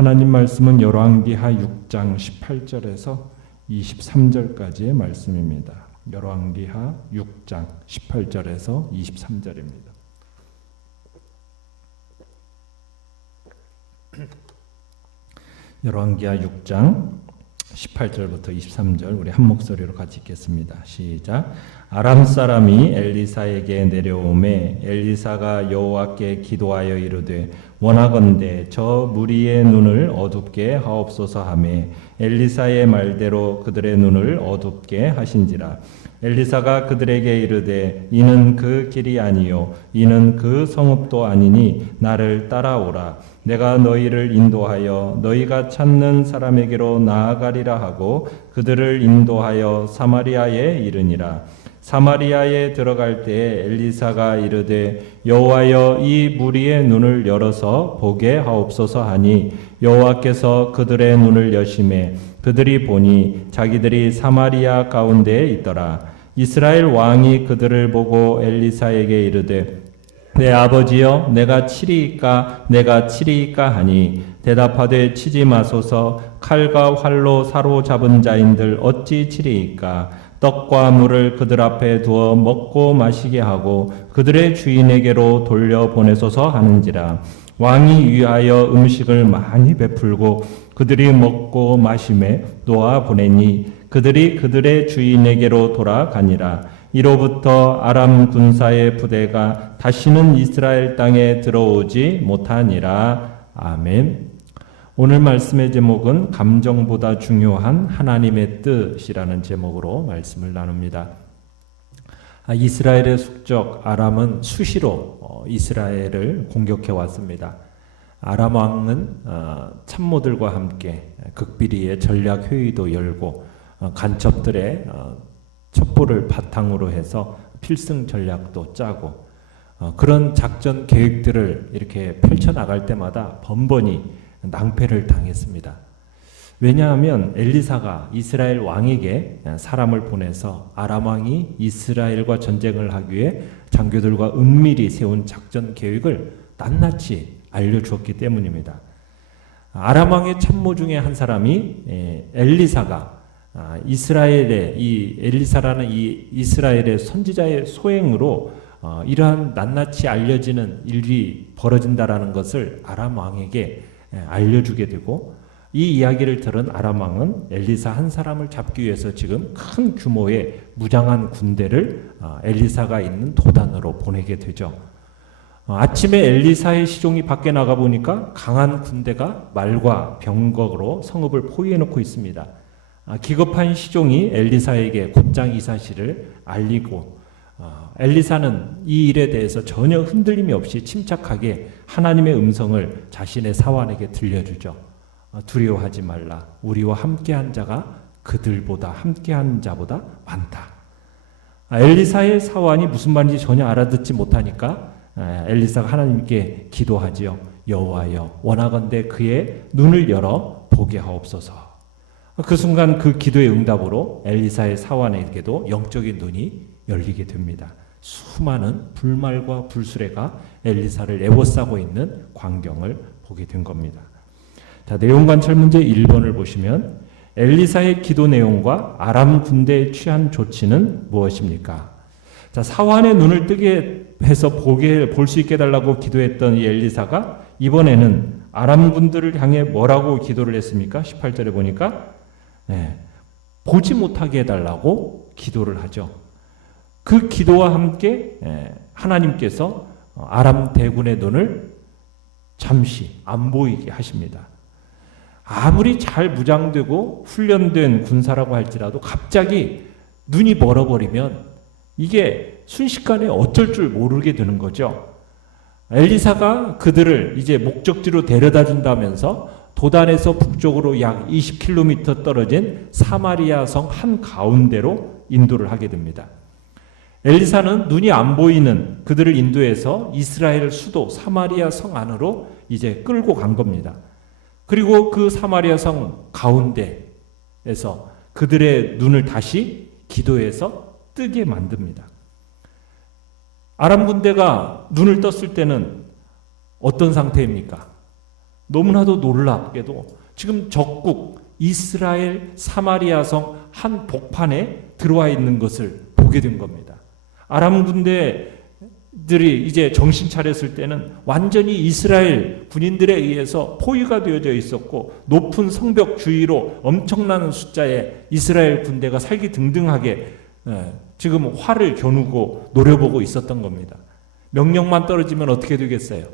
하나님 말씀은 열왕기하 6장 18절에서 23절까지의 말씀입니다. 열왕기하 6장 18절에서 23절입니다. 열왕기하 6장 18절부터 23절 우리 한 목소리로 같이 읽겠습니다. 시작. 아람 사람이 엘리사에게 내려오매 엘리사가 여호와께 기도하여 이르되 원하건대 저 무리의 눈을 어둡게 하옵소서 하매 엘리사의 말대로 그들의 눈을 어둡게 하신지라. 엘리사가 그들에게 이르되 이는 그 길이 아니요 이는 그 성읍도 아니니 나를 따라오라. 내가 너희를 인도하여 너희가 찾는 사람에게로 나아가리라 하고 그들을 인도하여 사마리아에 이르니라. 사마리아에 들어갈 때에 엘리사가 이르되 여호와여 이 무리의 눈을 열어서 보게 하옵소서 하니 여호와께서 그들의 눈을 여시매 그들이 보니 자기들이 사마리아 가운데에 있더라. 이스라엘 왕이 그들을 보고 엘리사에게 이르되 내 아버지여 내가 치리이까 하니 대답하되 치지 마소서. 칼과 활로 사로잡은 자인들 어찌 치리이까. 떡과 물을 그들 앞에 두어 먹고 마시게 하고 그들의 주인에게로 돌려보내소서 하는지라. 왕이 위하여 음식을 많이 베풀고 그들이 먹고 마시매 놓아 보내니 그들이 그들의 주인에게로 돌아가니라. 이로부터 아람 군사의 부대가 다시는 이스라엘 땅에 들어오지 못하니라. 아멘. 오늘 말씀의 제목은 감정보다 중요한 하나님의 뜻이라는 제목으로 말씀을 나눕니다. 이스라엘의 숙적 아람은 수시로 이스라엘을 공격해 왔습니다. 아람 왕은 참모들과 함께 극비리의 전략 회의도 열고 간첩들의 첩보를 바탕으로 해서 필승 전략도 짜고 그런 작전 계획들을 이렇게 펼쳐나갈 때마다 번번이 낭패를 당했습니다. 왜냐하면 엘리사가 이스라엘 왕에게 사람을 보내서 아람 왕이 이스라엘과 전쟁을 하기 위해 장교들과 은밀히 세운 작전 계획을 낱낱이 알려주었기 때문입니다. 아람 왕의 참모 중에 한 사람이 엘리사가 이스라엘의 이 엘리사라는 이 이스라엘의 선지자의 소행으로 이러한 낱낱이 알려지는 일이 벌어진다라는 것을 아람 왕에게 알려주게 되고 이 이야기를 들은 아람 왕은 엘리사 한 사람을 잡기 위해서 지금 큰 규모의 무장한 군대를 엘리사가 있는 도단으로 보내게 되죠. 아침에 엘리사의 시종이 밖에 나가 보니까 강한 군대가 말과 병거로 성읍을 포위해 놓고 있습니다. 기겁한 시종이 엘리사에게 곧장 이 사실을 알리고 엘리사는 이 일에 대해서 전혀 흔들림이 없이 침착하게 하나님의 음성을 자신의 사환에게 들려주죠. 두려워하지 말라. 우리와 함께한 자가 그들보다 함께한 자보다 많다. 엘리사의 사환이 무슨 말인지 전혀 알아듣지 못하니까 엘리사가 하나님께 기도하지요. 여호와여 원하건대 그의 눈을 열어 보게 하옵소서. 그 순간 그 기도의 응답으로 엘리사의 사환에게도 영적인 눈이 열리게 됩니다. 수많은 불말과 불수레가 엘리사를 에워싸고 있는 광경을 보게 된 겁니다. 자, 내용관찰 문제 1번을 보시면 엘리사의 기도 내용과 아람 군대에 취한 조치는 무엇입니까? 자, 사환의 눈을 뜨게 해서 볼 수 있게 해달라고 기도했던 이 엘리사가 이번에는 아람 군들을 향해 뭐라고 기도를 했습니까? 18절에 보니까 보지 못하게 해달라고 기도를 하죠. 그 기도와 함께 하나님께서 아람 대군의 눈을 잠시 안 보이게 하십니다. 아무리 잘 무장되고 훈련된 군사라고 할지라도 갑자기 눈이 멀어버리면 이게 순식간에 어쩔 줄 모르게 되는 거죠. 엘리사가 그들을 이제 목적지로 데려다 준다면서 도단에서 북쪽으로 약 20km 떨어진 사마리아 성 한가운데로 인도를 하게 됩니다. 엘리사는 눈이 안 보이는 그들을 인도해서 이스라엘 수도 사마리아 성 안으로 이제 끌고 간 겁니다. 그리고 그 사마리아 성 가운데에서 그들의 눈을 다시 기도해서 뜨게 만듭니다. 아람 군대가 눈을 떴을 때는 어떤 상태입니까? 너무나도 놀랍게도 지금 적국 이스라엘 사마리아성 한 복판에 들어와 있는 것을 보게 된 겁니다. 아람 군대들이 이제 정신 차렸을 때는 완전히 이스라엘 군인들에 의해서 포위가 되어져 있었고, 높은 성벽 주위로 엄청난 숫자의 이스라엘 군대가 살기등등하게 지금 활을 겨누고 노려보고 있었던 겁니다. 명령만 떨어지면 어떻게 되겠어요?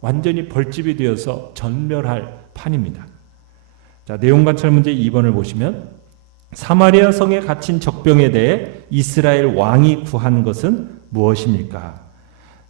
완전히 벌집이 되어서 전멸할 판입니다. 자, 내용 관찰 문제 2번을 보시면, 사마리아 성에 갇힌 적병에 대해 이스라엘 왕이 구한 것은 무엇입니까?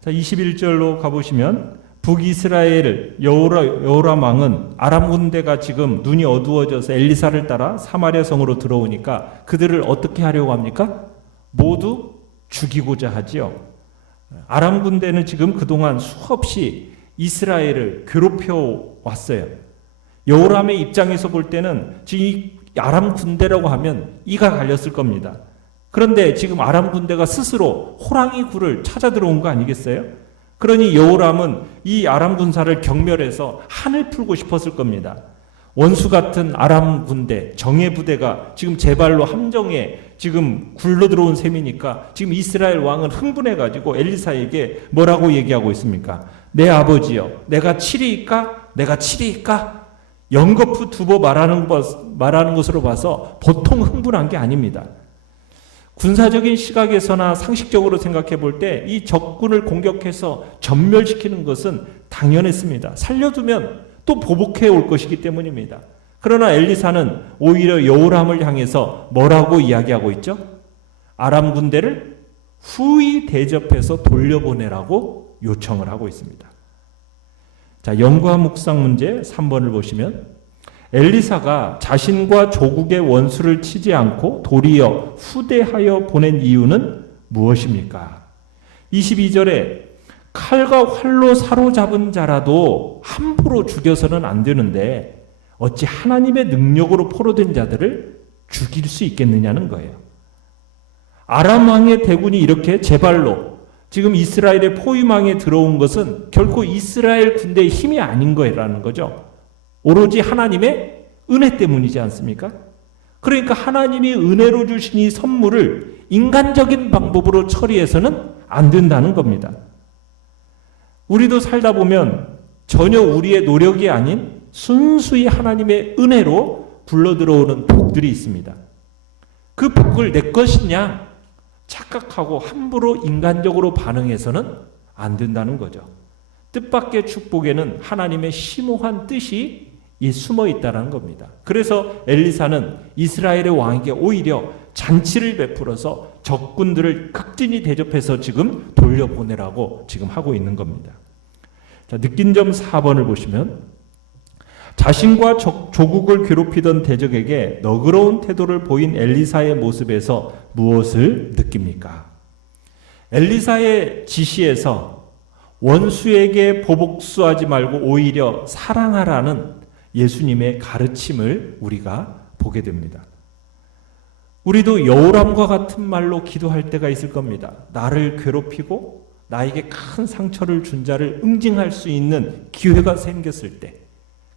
자, 21절로 가보시면, 북이스라엘 여호람 왕은 아람 군대가 지금 눈이 어두워져서 엘리사를 따라 사마리아 성으로 들어오니까 그들을 어떻게 하려고 합니까? 모두 죽이고자 하지요. 아람 군대는 지금 그동안 수없이 이스라엘을 괴롭혀 왔어요. 여호람의 입장에서 볼 때는 지금 이 아람 군대라고 하면 이가 갈렸을 겁니다. 그런데 지금 아람 군대가 스스로 호랑이 굴을 찾아 들어온 거 아니겠어요? 그러니 여호람은 이 아람 군사를 경멸해서 한을 풀고 싶었을 겁니다. 원수 같은 아람 군대, 정예 부대가 지금 제 발로 함정에 지금 굴러 들어온 셈이니까 지금 이스라엘 왕은 흥분해가지고 엘리사에게 뭐라고 얘기하고 있습니까? 내 아버지여, 내가 치리이까? 내가 치리이까? 연거푸 두고 말하는 것으로 봐서 보통 흥분한 게 아닙니다. 군사적인 시각에서나 상식적으로 생각해 볼 때 이 적군을 공격해서 전멸시키는 것은 당연했습니다. 살려두면 또 보복해 올 것이기 때문입니다. 그러나 엘리사는 오히려 여호람을 향해서 뭐라고 이야기하고 있죠? 아람 군대를 후히 대접해서 돌려보내라고 요청을 하고 있습니다. 자, 연구와 묵상 문제 3번을 보시면, 엘리사가 자신과 조국의 원수를 치지 않고 도리어 후대하여 보낸 이유는 무엇입니까? 22절에 칼과 활로 사로잡은 자라도 함부로 죽여서는 안 되는데 어찌 하나님의 능력으로 포로된 자들을 죽일 수 있겠느냐는 거예요. 아람 왕의 대군이 이렇게 제발로 지금 이스라엘의 포위망에 들어온 것은 결코 이스라엘 군대의 힘이 아닌 거라는 거죠. 오로지 하나님의 은혜 때문이지 않습니까? 그러니까 하나님이 은혜로 주신 이 선물을 인간적인 방법으로 처리해서는 안 된다는 겁니다. 우리도 살다 보면 전혀 우리의 노력이 아닌 순수히 하나님의 은혜로 굴러들어오는 복들이 있습니다. 그 복을 내 것이냐 착각하고 함부로 인간적으로 반응해서는 안 된다는 거죠. 뜻밖의 축복에는 하나님의 심오한 뜻이 숨어 있다는 겁니다. 그래서 엘리사는 이스라엘의 왕에게 오히려 잔치를 베풀어서 적군들을 극진히 대접해서 지금 돌려보내라고 지금 하고 있는 겁니다. 자, 느낀 점 4번을 보시면, 자신과 조국을 괴롭히던 대적에게 너그러운 태도를 보인 엘리사의 모습에서 무엇을 느낍니까? 엘리사의 지시에서 원수에게 보복수하지 말고 오히려 사랑하라는 예수님의 가르침을 우리가 보게 됩니다. 우리도 여호람과 같은 말로 기도할 때가 있을 겁니다. 나를 괴롭히고 나에게 큰 상처를 준 자를 응징할 수 있는 기회가 생겼을 때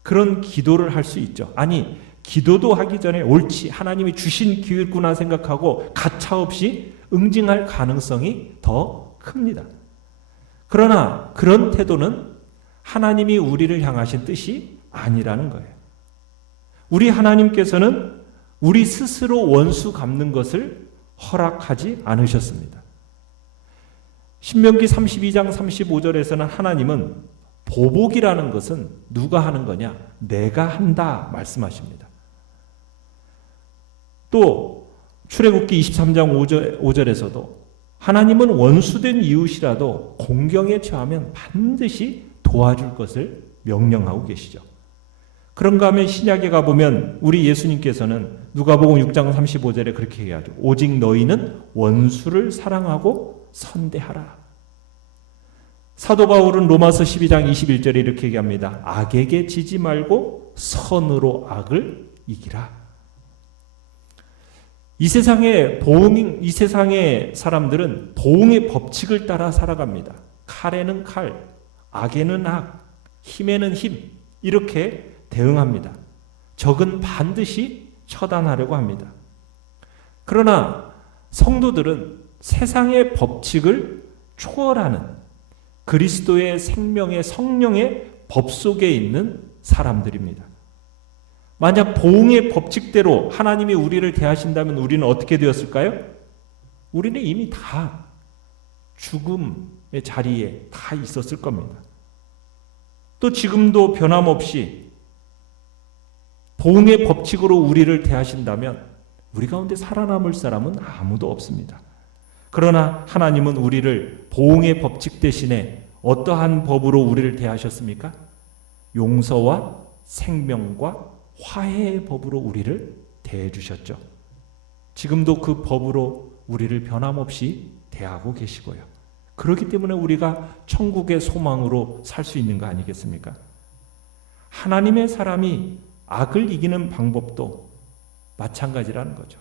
그런 기도를 할 수 있죠. 아니, 기도도 하기 전에 옳지, 하나님이 주신 기회구나 생각하고 가차없이 응징할 가능성이 더 큽니다. 그러나 그런 태도는 하나님이 우리를 향하신 뜻이 아니라는 거예요. 우리 하나님께서는 우리 스스로 원수 갚는 것을 허락하지 않으셨습니다. 신명기 32장 35절에서는 하나님은 보복이라는 것은 누가 하는 거냐? 내가 한다 말씀하십니다. 또 출애굽기 23장 5절에서도 하나님은 원수된 이웃이라도 공경에 처하면 반드시 도와줄 것을 명령하고 계시죠. 그런가 하면 신약에 가보면 우리 예수님께서는 누가복음 6장 35절에 그렇게 얘기하죠. 오직 너희는 원수를 사랑하고 선대하라. 사도 바울은 로마서 12장 21절에 이렇게 얘기합니다. 악에게 지지 말고 선으로 악을 이기라. 이 세상의 사람들은 보응의 법칙을 따라 살아갑니다. 칼에는 칼, 악에는 악, 힘에는 힘, 이렇게 대응합니다. 적은 반드시 처단하려고 합니다. 그러나 성도들은 세상의 법칙을 초월하는 그리스도의 생명의 성령의 법 속에 있는 사람들입니다. 만약 보응의 법칙대로 하나님이 우리를 대하신다면 우리는 어떻게 되었을까요? 우리는 이미 다 죽음의 자리에 다 있었을 겁니다. 또 지금도 변함없이 보응의 법칙으로 우리를 대하신다면 우리 가운데 살아남을 사람은 아무도 없습니다. 그러나 하나님은 우리를 보응의 법칙 대신에 어떠한 법으로 우리를 대하셨습니까? 용서와 생명과 화해의 법으로 우리를 대해 주셨죠. 지금도 그 법으로 우리를 변함없이 대하고 계시고요. 그렇기 때문에 우리가 천국의 소망으로 살 수 있는 거 아니겠습니까? 하나님의 사람이 악을 이기는 방법도 마찬가지라는 거죠.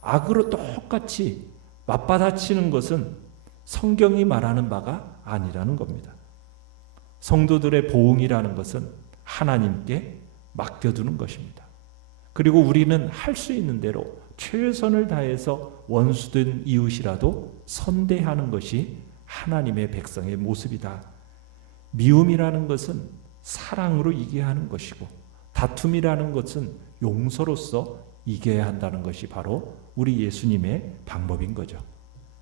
악으로 똑같이 맞받아치는 것은 성경이 말하는 바가 아니라는 겁니다. 성도들의 보응이라는 것은 하나님께 맡겨두는 것입니다. 그리고 우리는 할 수 있는 대로 최선을 다해서 원수된 이웃이라도 선대하는 것이 하나님의 백성의 모습이다. 미움이라는 것은 사랑으로 이겨야 하는 것이고 다툼이라는 것은 용서로서 이겨야 한다는 것이 바로 우리 예수님의 방법인 거죠.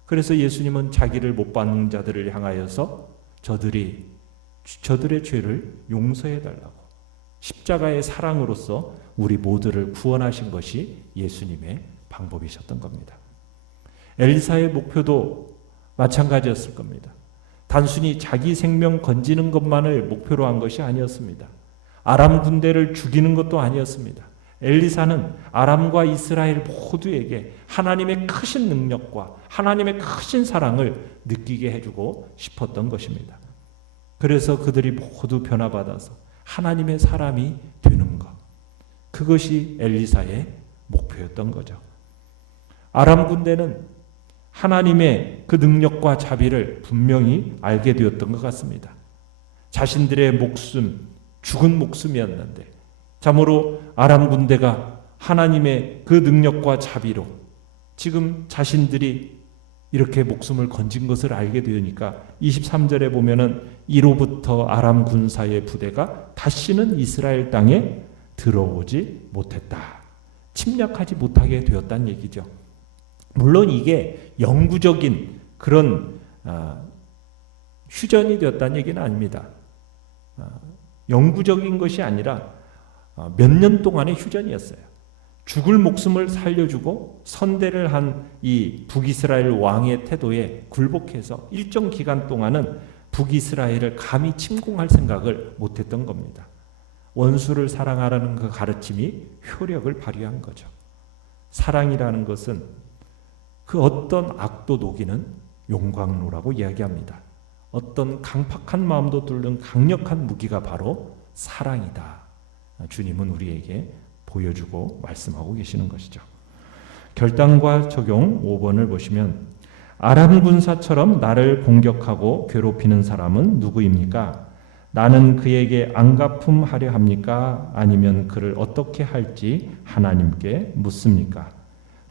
그래서 예수님은 자기를 못 받는 자들을 향하여서 저들의 죄를 용서해 달라고 십자가의 사랑으로서 우리 모두를 구원하신 것이 예수님의 방법이셨던 겁니다. 엘리사의 목표도 마찬가지였을 겁니다. 단순히 자기 생명 건지는 것만을 목표로 한 것이 아니었습니다. 아람 군대를 죽이는 것도 아니었습니다. 엘리사는 아람과 이스라엘 모두에게 하나님의 크신 능력과 하나님의 크신 사랑을 느끼게 해주고 싶었던 것입니다. 그래서 그들이 모두 변화받아서 하나님의 사람이 되는 것, 그것이 엘리사의 목표였던 거죠. 아람 군대는 하나님의 그 능력과 자비를 분명히 알게 되었던 것 같습니다. 자신들의 목숨, 죽은 목숨이었는데 참으로 아람 군대가 하나님의 그 능력과 자비로 지금 자신들이 이렇게 목숨을 건진 것을 알게 되니까 23절에 보면은 이로부터 아람 군사의 부대가 다시는 이스라엘 땅에 들어오지 못했다. 침략하지 못하게 되었다는 얘기죠. 물론 이게 영구적인 그런 휴전이 되었다는 얘기는 아닙니다. 영구적인 것이 아니라 몇 년 동안의 휴전이었어요. 죽을 목숨을 살려주고 선대를 한 이 북이스라엘 왕의 태도에 굴복해서 일정 기간 동안은 북이스라엘을 감히 침공할 생각을 못했던 겁니다. 원수를 사랑하라는 그 가르침이 효력을 발휘한 거죠. 사랑이라는 것은 그 어떤 악도 녹이는 용광로라고 이야기합니다. 어떤 강팍한 마음도 뚫는 강력한 무기가 바로 사랑이다. 주님은 우리에게 보여주고 말씀하고 계시는 것이죠. 결단과 적용 5번을 보시면 아람 군사처럼 나를 공격하고 괴롭히는 사람은 누구입니까? 나는 그에게 안갚음하려 합니까? 아니면 그를 어떻게 할지 하나님께 묻습니까?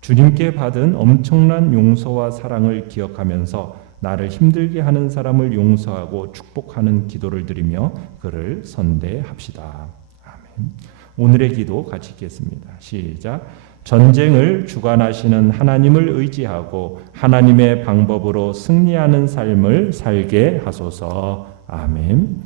주님께 받은 엄청난 용서와 사랑을 기억하면서 나를 힘들게 하는 사람을 용서하고 축복하는 기도를 드리며 그를 선대합시다. 아멘. 오늘의 기도 같이 읽겠습니다. 시작. 전쟁을 주관하시는 하나님을 의지하고 하나님의 방법으로 승리하는 삶을 살게 하소서. 아멘.